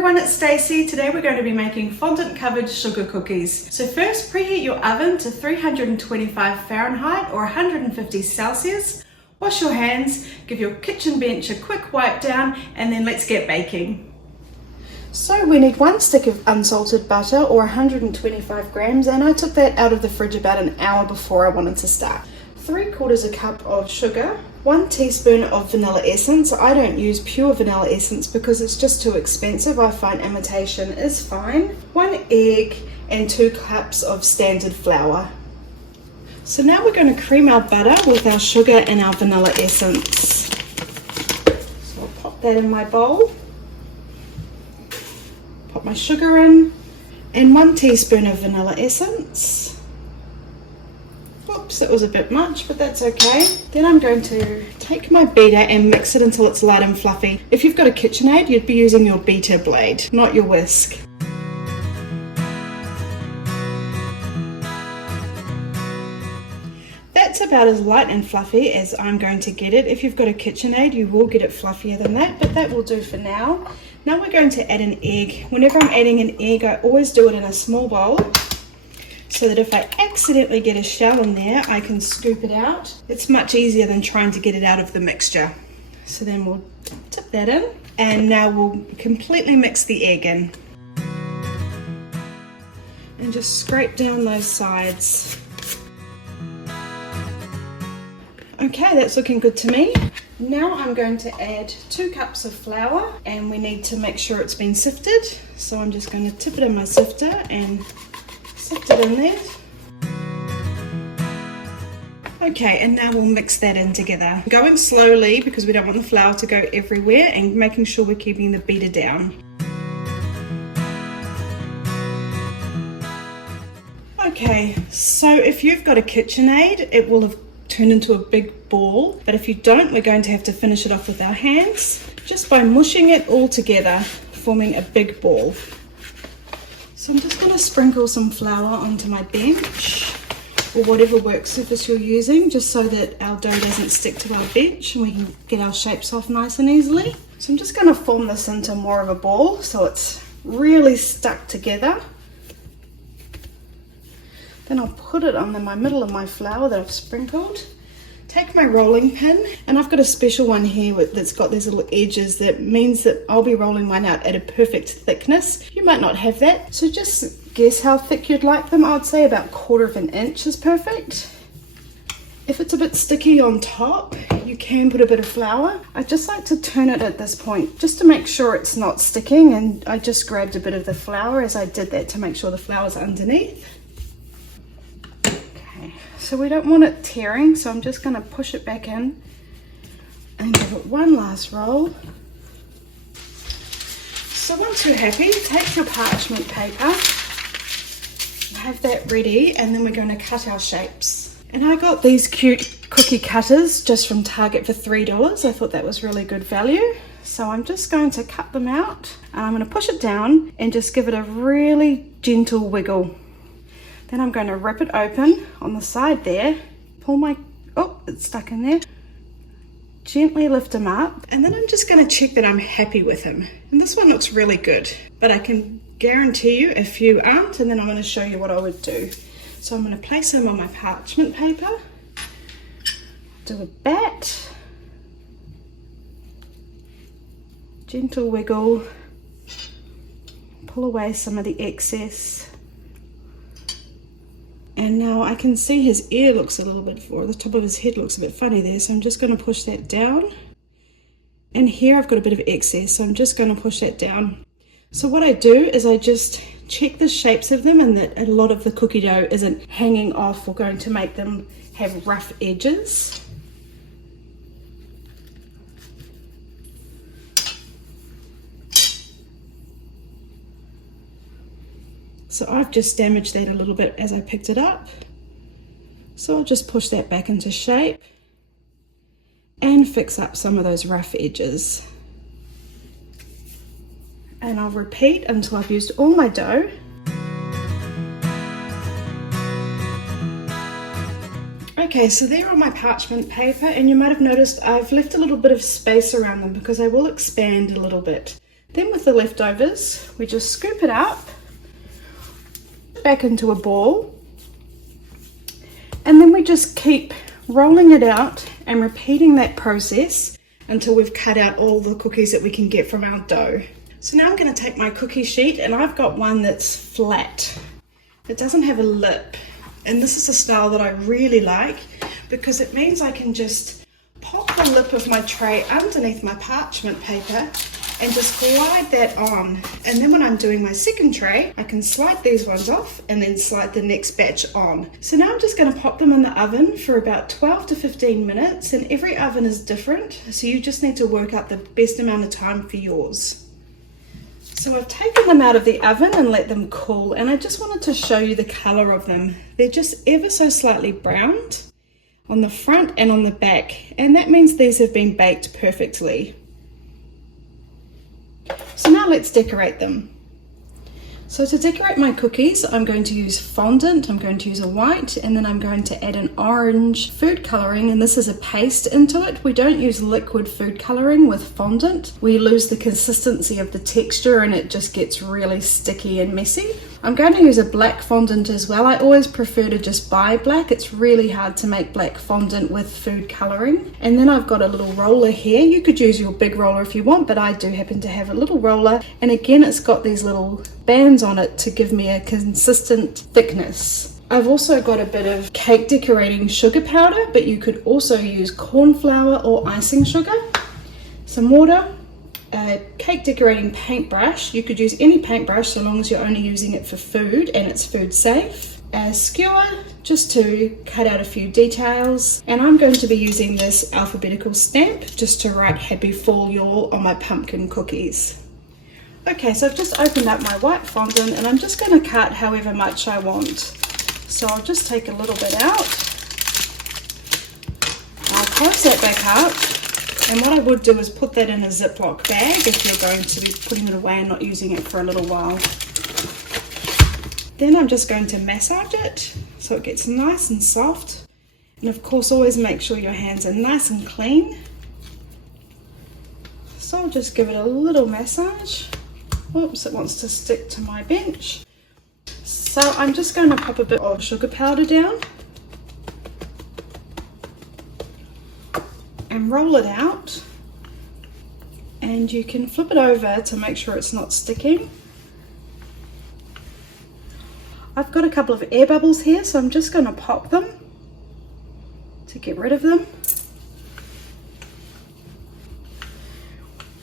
everyone, it's Stacey. Today we're going to be making fondant covered sugar cookies. So first, preheat your oven to 325 Fahrenheit or 150 Celsius. Wash your hands, give your kitchen bench a quick wipe down, and then let's get baking. So we need 1 stick of unsalted butter or 125 grams, and I took that out of the fridge about an hour before I wanted to start. 3/4 cup of sugar, 1 teaspoon of vanilla essence. I don't use pure vanilla essence because it's just too expensive. I find imitation is fine. 1 egg and 2 cups of standard flour. So now we're going to cream our butter with our sugar and our vanilla essence. So I'll pop that in my bowl. Pop my sugar in and 1 teaspoon of vanilla essence. Oops, that was a bit much, but that's okay. Then I'm going to take my beater and mix it until it's light and fluffy. If you've got a KitchenAid, you'd be using your beater blade, not your whisk. That's about as light and fluffy as I'm going to get it. If you've got a KitchenAid, you will get it fluffier than that, but that will do for now. Now we're going to add an egg. Whenever I'm adding an egg, I always do it in a small bowl, so that if I accidentally get a shell in there, I can scoop it out. It's much easier than trying to get it out of the mixture. So then we'll tip that in, and now we'll completely mix the egg in. And just scrape down those sides. Okay, that's looking good to me. Now I'm going to add 2 cups of flour, and we need to make sure it's been sifted. So I'm just going to tip it in my sifter and sift it in there. Okay, and now we'll mix that in together. Going slowly because we don't want the flour to go everywhere, and making sure we're keeping the beater down. Okay, so if you've got a KitchenAid, it will have turned into a big ball, but if you don't, we're going to have to finish it off with our hands, just by mushing it all together, forming a big ball. So I'm just going to sprinkle some flour onto my bench, or whatever work surface you're using, just so that our dough doesn't stick to our bench and we can get our shapes off nice and easily. So I'm just going to form this into more of a ball so it's really stuck together. Then I'll put it on my middle of my flour that I've sprinkled. Take my rolling pin, and I've got a special one here that's got these little edges. That means that I'll be rolling mine out at a perfect thickness. You might not have that, so just guess how thick you'd like them. I'd say about 1/4 inch is perfect. If it's a bit sticky on top, you can put a bit of flour. I just like to turn it at this point just to make sure it's not sticking, and I just grabbed a bit of the flour as I did that to make sure the flour's underneath. So we don't want it tearing, so I'm just going to push it back in and give it one last roll. So once you're happy, take your parchment paper, have that ready, and then we're going to cut our shapes. And I got these cute cookie cutters just from Target for $3. I thought that was really good value. So I'm just going to cut them out, and I'm going to push it down and just give it a really gentle wiggle. Then I'm going to rip it open on the side there, pull my, oh, it's stuck in there. Gently lift him up, and then I'm just going to check that I'm happy with him. And this one looks really good, but I can guarantee you a few aren't, and then I'm going to show you what I would do. So I'm going to place him on my parchment paper, do a bat, gentle wiggle, pull away some of the excess. And now I can see his ear looks a little bit, or the top of his head looks a bit funny there, so I'm just going to push that down. And here I've got a bit of excess, so I'm just going to push that down. So what I do is I just check the shapes of them, and that a lot of the cookie dough isn't hanging off or going to make them have rough edges. So I've just damaged that a little bit as I picked it up. So I'll just push that back into shape and fix up some of those rough edges. And I'll repeat until I've used all my dough. Okay, so they're on my parchment paper, and you might have noticed I've left a little bit of space around them because I will expand a little bit. Then with the leftovers, we just scoop it up, back into a ball, and then we just keep rolling it out and repeating that process until we've cut out all the cookies that we can get from our dough. So now I'm going to take my cookie sheet, and I've got one that's flat. It doesn't have a lip, and this is a style that I really like because it means I can just pop the lip of my tray underneath my parchment paper and just glide that on. And then when I'm doing my second tray, I can slide these ones off and then slide the next batch on. So now I'm just going to pop them in the oven for about 12 to 15 minutes, and every oven is different, so you just need to work out the best amount of time for yours. So I've taken them out of the oven and let them cool, and I just wanted to show you the color of them. They're just ever so slightly browned on the front and on the back, and that means these have been baked perfectly. So now let's decorate them. So to decorate my cookies, I'm going to use fondant, I'm going to use a white, and then I'm going to add an orange food coloring, and this is a paste into it. We don't use liquid food coloring with fondant. We lose the consistency of the texture and it just gets really sticky and messy. I'm going to use a black fondant as well. I always prefer to just buy black. It's really hard to make black fondant with food coloring. And then I've got a little roller here. You could use your big roller if you want, but I do happen to have a little roller. And again, it's got these little bands on it to give me a consistent thickness. I've also got a bit of cake decorating sugar powder, but you could also use corn flour or icing sugar, some water, a cake decorating paintbrush. You could use any paintbrush so long as you're only using it for food and it's food safe. A skewer just to cut out a few details, and I'm going to be using this alphabetical stamp just to write happy fall y'all on my pumpkin cookies. Okay, so I've just opened up my white fondant and I'm just going to cut however much I want. So I'll just take a little bit out, I'll close that back up. And what I would do is put that in a Ziploc bag if you're going to be putting it away and not using it for a little while. Then I'm just going to massage it so it gets nice and soft. And of course, always make sure your hands are nice and clean. So I'll just give it a little massage. Oops, it wants to stick to my bench. So I'm just going to pop a bit of sugar powder down and roll it out, and you can flip it over to make sure it's not sticking. I've got a couple of air bubbles here, so I'm just going to pop them to get rid of them.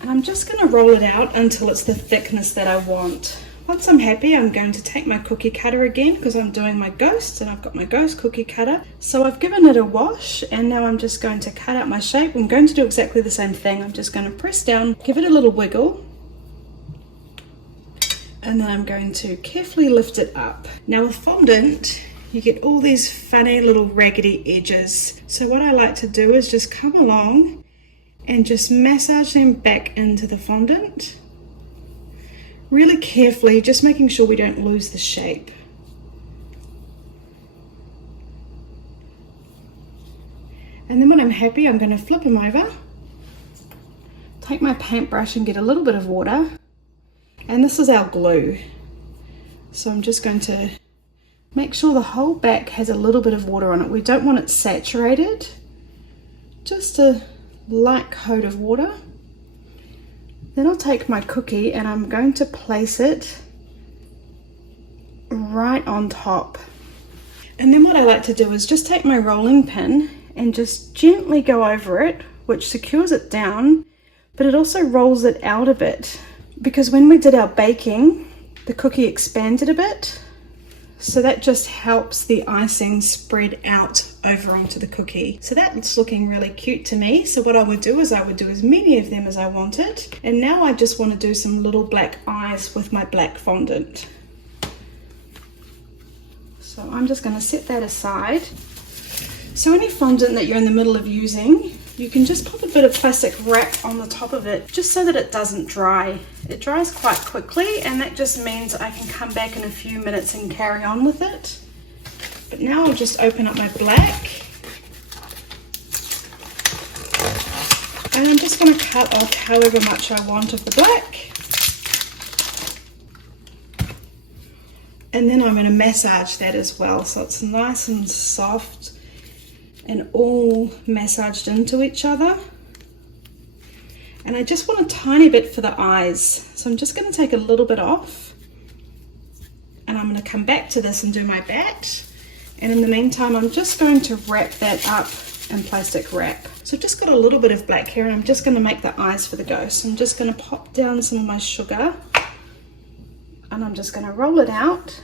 And I'm just going to roll it out until it's the thickness that I want. Once I'm happy, I'm going to take my cookie cutter again because I'm doing my ghosts and I've got my ghost cookie cutter. So I've given it a wash and now I'm just going to cut out my shape. I'm going to do exactly the same thing. I'm just going to press down, give it a little wiggle, and then I'm going to carefully lift it up. Now with fondant, you get all these funny little raggedy edges. So what I like to do is just come along and just massage them back into the fondant. Really carefully, just making sure we don't lose the shape. And then when I'm happy, I'm going to flip them over, take my paintbrush and get a little bit of water, and this is our glue. So I'm just going to make sure the whole back has a little bit of water on it. We don't want it saturated, just a light coat of water. Then I'll take my cookie and I'm going to place it right on top. And then what I like to do is just take my rolling pin and just gently go over it, which secures it down, but it also rolls it out a bit. Because when we did our baking, the cookie expanded a bit. So that just helps the icing spread out over onto the cookie. So that's looking really cute to me. So what I would do is as many of them as I wanted. And now I just want to do some little black eyes with my black fondant. So I'm just going to set that aside. So any fondant that you're in the middle of using, you can just put a bit of plastic wrap on the top of it just so that it doesn't dry. It dries quite quickly and that just means I can come back in a few minutes and carry on with it. But now I'll just open up my black and I'm just going to cut off however much I want of the black. And then I'm going to massage that as well, so it's nice and soft and all massaged into each other. And I just want a tiny bit for the eyes, so I'm just going to take a little bit off, and I'm going to come back to this and do my bat. And in the meantime, I'm just going to wrap that up in plastic wrap. So I've just got a little bit of black here, and I'm just going to make the eyes for the ghost. So I'm just going to pop down some of my sugar, and I'm just going to roll it out.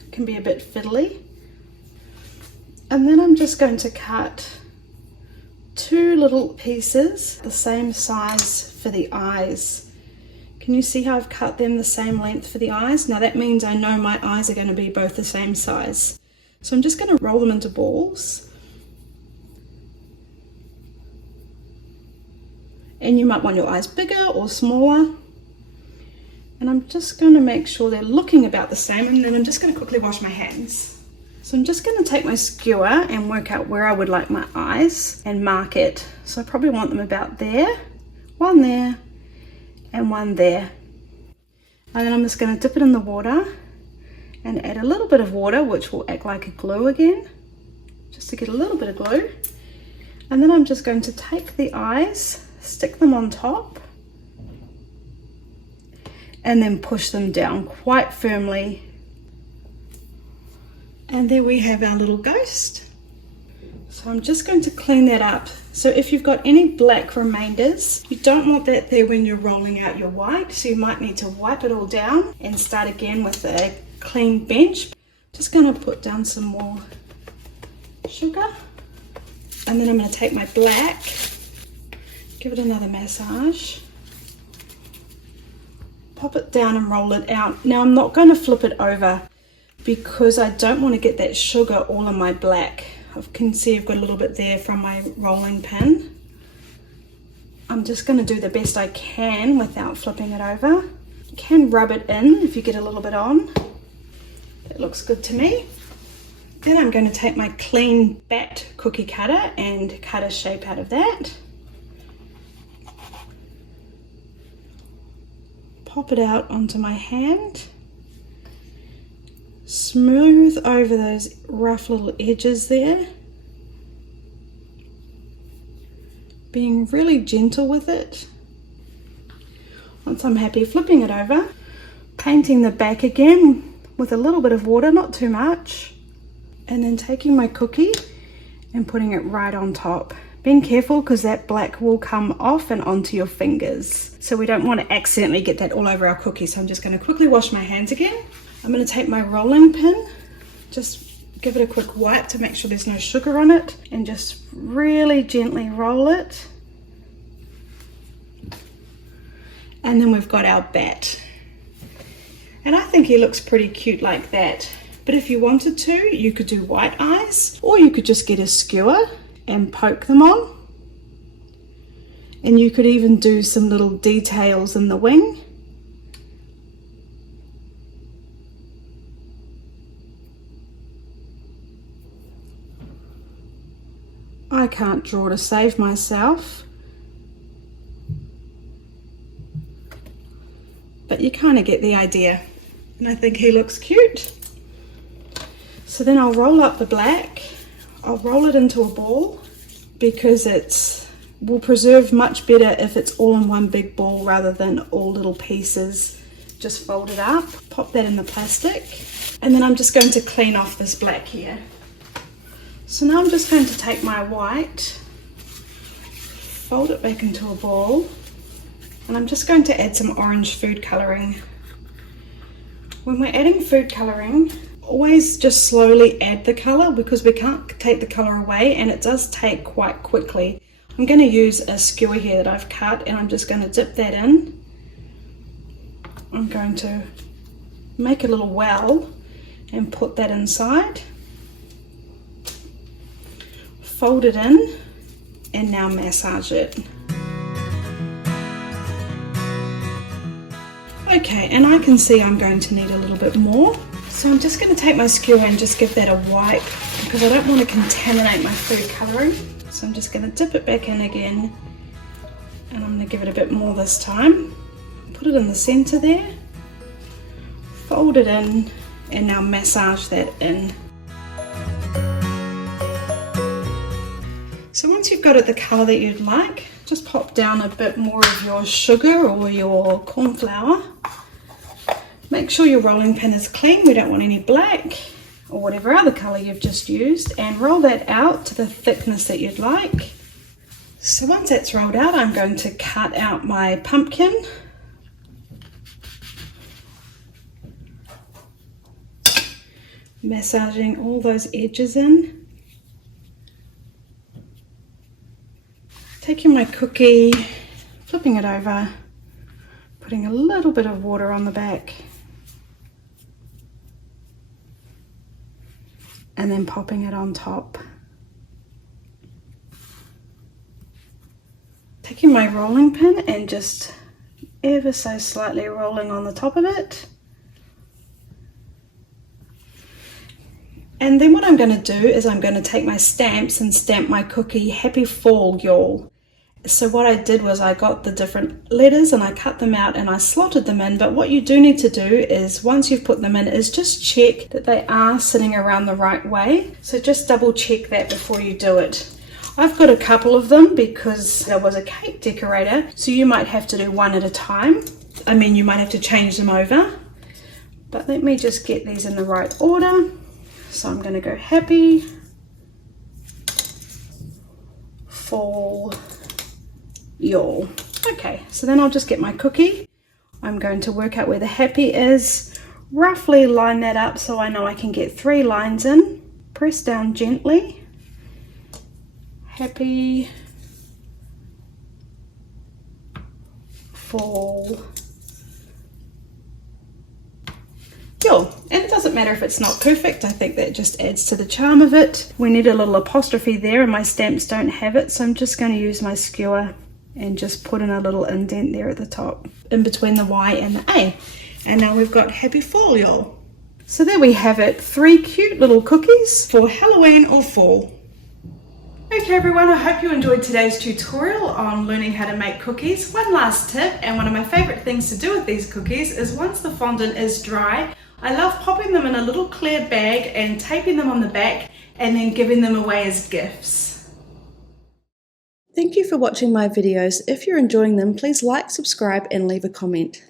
It can be a bit fiddly. And then I'm just going to cut 2 little pieces the same size for the eyes. Can you see how I've cut them the same length for the eyes? Now that means I know my eyes are going to be both the same size. So I'm just going to roll them into balls. And you might want your eyes bigger or smaller. And I'm just going to make sure they're looking about the same, and then I'm just going to quickly wash my hands. So I'm just going to take my skewer and work out where I would like my eyes and mark it. So I probably want them about there, one there, and one there. And then I'm just going to dip it in the water and add a little bit of water, which will act like a glue again, just to get a little bit of glue. And then I'm just going to take the eyes, stick them on top, and then push them down quite firmly. And there we have our little ghost. So I'm just going to clean that up. So if you've got any black remainders, you don't want that there when you're rolling out your white, so you might need to wipe it all down and start again with a clean bench. Just going to put down some more sugar, and then I'm going to take my black, give it another massage, pop it down and roll it out. Now I'm not going to flip it over because I don't want to get that sugar all in my black. I can see I've got a little bit there from my rolling pin. I'm just going to do the best I can without flipping it over. You can rub it in if you get a little bit on. It looks good to me. Then I'm going to take my clean bat cookie cutter and cut a shape out of that. Pop it out onto my hand. Smooth over those rough little edges there. Being really gentle with it. Once I'm happy, flipping it over, painting the back again with a little bit of water, not too much, and then taking my cookie and putting it right on top. Being careful because that black will come off and onto your fingers. So we don't want to accidentally get that all over our cookie. So I'm just going to quickly wash my hands again. I'm going to take my rolling pin, just give it a quick wipe to make sure there's no sugar on it, and just really gently roll it. And then we've got our bat. And I think he looks pretty cute like that. But if you wanted to, you could do white eyes, or you could just get a skewer and poke them on. And you could even do some little details in the wing. I can't draw to save myself, but you kind of get the idea, and I think he looks cute. So then I'll roll up the black, I'll roll it into a ball because it will preserve much better if it's all in one big ball rather than all little pieces just folded up. Pop that in the plastic, and then I'm just going to clean off this black here. So now I'm just going to take my white, fold it back into a ball, and I'm just going to add some orange food colouring. When we're adding food colouring, always just slowly add the colour because we can't take the colour away, and it does take quite quickly. I'm going to use a skewer here that I've cut, and I'm just going to dip that in. I'm going to make a little well and put that inside. Fold it in and now massage it. Okay, and I can see I'm going to need a little bit more. So I'm just going to take my skewer and just give that a wipe because I don't want to contaminate my food colouring. So I'm just going to dip it back in again, and I'm going to give it a bit more this time. Put it in the centre there. fold it in, and now massage that in. So once you've got it the colour that you'd like, just pop down a bit more of your sugar or your corn flour. Make sure your rolling pin is clean, we don't want any black or whatever other colour you've just used, and roll that out to the thickness that you'd like. So once that's rolled out, I'm going to cut out my pumpkin. Massaging all those edges in. Taking my cookie, flipping it over, putting a little bit of water on the back, and then popping it on top. Taking my rolling pin and just ever so slightly rolling on the top of it. And then what I'm going to do is I'm going to take my stamps and stamp my cookie Happy Fall, y'all. So what I did was I got the different letters and I cut them out and I slotted them in, but what you do need to do is once you've put them in is just check that they are sitting around the right way. So just double check that before you do it. I've got a couple of them because I was a cake decorator, so you might have to do one at a time. I mean, you might have to change them over, but let me just get these in the right order. So I'm going to go Happy Fall, y'all. Okay, so then I'll just get my cookie. I'm going to work out where the happy is, roughly line that up so I know I can get 3 lines in. Press down gently. Happy Fall, y'all. And it doesn't matter if it's not perfect, I think that just adds to the charm of it. We need a little apostrophe there and my stamps don't have it, so I'm just going to use my skewer and just put in a little indent there at the top, in between the Y and the A. And now we've got Happy Fall, y'all. So there we have it, 3 cute little cookies for Halloween or fall. Okay everyone, I hope you enjoyed today's tutorial on learning how to make cookies. One last tip, and one of my favorite things to do with these cookies is once the fondant is dry, I love popping them in a little clear bag and taping them on the back and then giving them away as gifts. Thank you for watching my videos. If you're enjoying them, please like, subscribe and leave a comment.